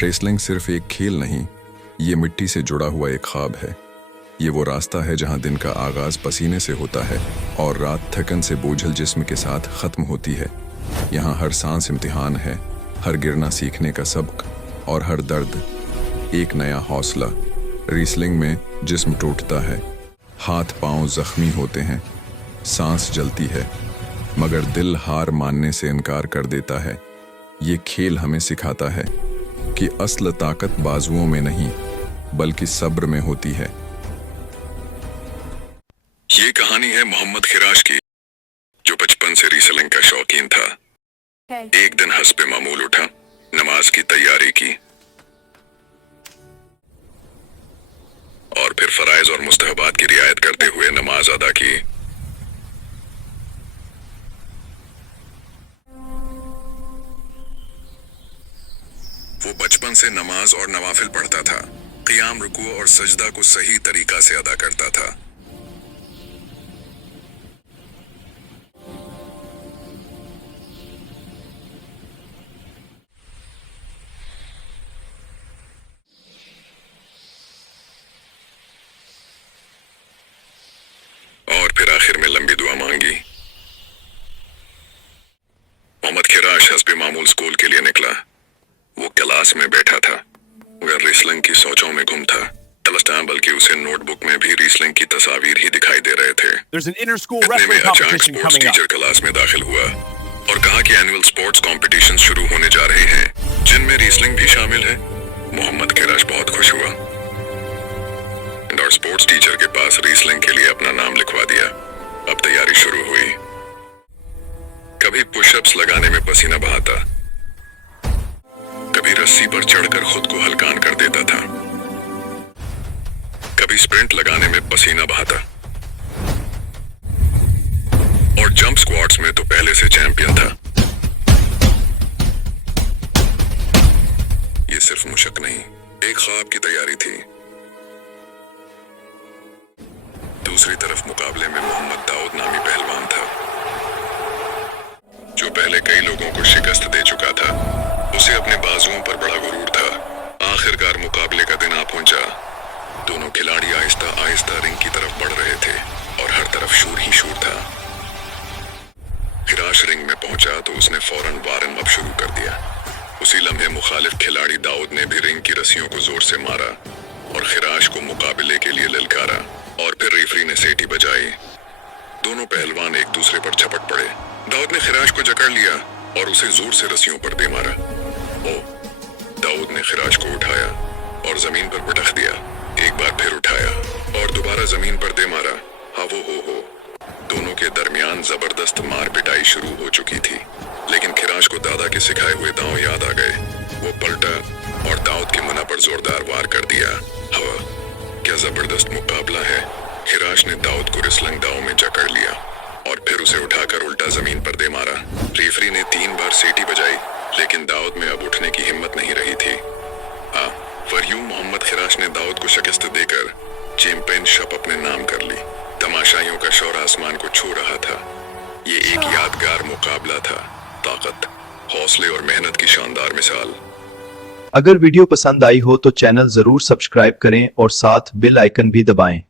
Wrestling सिर्फ एक खेल नहीं, ये मिट्टी से जुड़ा हुआ एक ख्वाब है। ये वो रास्ता है जहां दिन का आगाज पसीने से होता है और रात थकन से बोझल जिस्म के साथ खत्म होती है। यहाँ हर सांस इम्तिहान है, हर गिरना सीखने का सबक और हर दर्द एक नया हौसला। रेसलिंग में जिस्म टूटता है, हाथ पांव जख्मी होते हैं, सांस जलती है, मगर दिल हार मानने से इनकार कर देता है। ये खेल हमें सिखाता है कि असल ताकत बाजुओं में नहीं बल्कि सब्र में होती है। ये कहानी है मोहम्मद खिराश की, जो बचपन से रेसलिंग का शौकीन था। एक दिन हस्ब मामूल उठा, नमाज की तैयारी की और फिर फराइज और मुस्तहबात की रियायत करते हुए नमाज अदा की। वो बचपन से नमाज और नवाफिल पढ़ता था, क़ियाम, रुकू और सजदा को सही तरीका से अदा करता था। और फिर आखिर में लंबी दुआ मांगी। मोहम्मद खिराश हस्ब मामूल स्कूल के लिए निकला। वो क्लास में बैठा था, मगर रेसलिंग की सोचों में गुम था। बल्कि उसे नोटबुक में भी रेसलिंग की तस्वीर ही दिखाई दे रहे थे। इतने में अचानक स्पोर्ट्स टीचर क्लास में दाखिल हुआ और कहा कि एनुअल स्पोर्ट्स कॉम्पिटिशन शुरू होने जा रहे हैं, जिनमें रेसलिंग भी शामिल है। मोहम्मद खिराश बहुत खुश हुआ और स्पोर्ट्स टीचर के पास रेसलिंग के लिए अपना नाम लिखवा दिया। अब तैयारी शुरू हुई। कभी पुशअप्स लगाने में पसीना बहाता, कभी रस्सी पर चढ़कर खुद को हलकान कर देता था, कभी स्प्रिंट लगाने में पसीना बहाता और जंप स्क्वाट्स में तो पहले से चैंपियन था। ये सिर्फ मुशक नहीं, एक ख्वाब की तैयारी थी। दूसरी तरफ मुकाबले में मोहम्मद दाऊद नामी पहलवान था, जो पहले कई लोगों को शिकस्त दे चुका था। उसे अपने बाजुओं पर बड़ा गुरूर था। आखिरकार मुकाबले का दिन आ पहुंचा। दोनों खिलाड़ी आहिस्ता आहिस्ता रिंग की तरफ बढ़ रहे थे और हर तरफ शूर ही शूर था। खिराश रिंग में पहुंचा तो उसने फौरन वार्म अप शुरू कर दिया। उसी लम्हे मुखालिफ खिलाड़ी दाऊद ने भी रिंग की रस्सियों को जोर से मारा और खिराश को मुकाबले के लिए ललकारा। और फिर रेफरी ने सीटी बजाई। दोनों पहलवान एक दूसरे पर झपट पड़े। दाऊद ने खिराश को जकड़ लिया और उसे जोर से रस्सियों पर दे मारा। दाऊद ने खिराश को उठाया और जमीन पर पटक दिया। एक बार फिर उठाया और दोबारा जमीन पर दे मारा। हाँ हो। दोनों के दरमियान जबरदस्त मार पिटाई शुरू हो चुकी थी, लेकिन खिराश को दादा के सिखाए हुए दांव याद आ गए। वो पलटा और दाऊद के मुना पर जोरदार वार कर दिया। हवा, क्या जबरदस्त मुकाबला है। खिराश ने दाऊद को रेसलिंग दांव में जकड़ लिया और फिर उसे उठाकर उल्टा जमीन पर दे मारा। रेफरी ने 3 बार सीटी बजाई, लेकिन दाऊद में अब उठने की हिम्मत नहीं रही थी। मोहम्मद खिराश ने दाऊद को शिकस्त देकर चैंपियनशिप अपने नाम कर ली। तमाशाइयों का शोर आसमान को छू रहा था। ये एक यादगार मुकाबला था, ताकत, हौसले और मेहनत की शानदार मिसाल। अगर वीडियो पसंद आई हो तो चैनल जरूर सब्सक्राइब करें और साथ बेल आइकन भी दबाएं।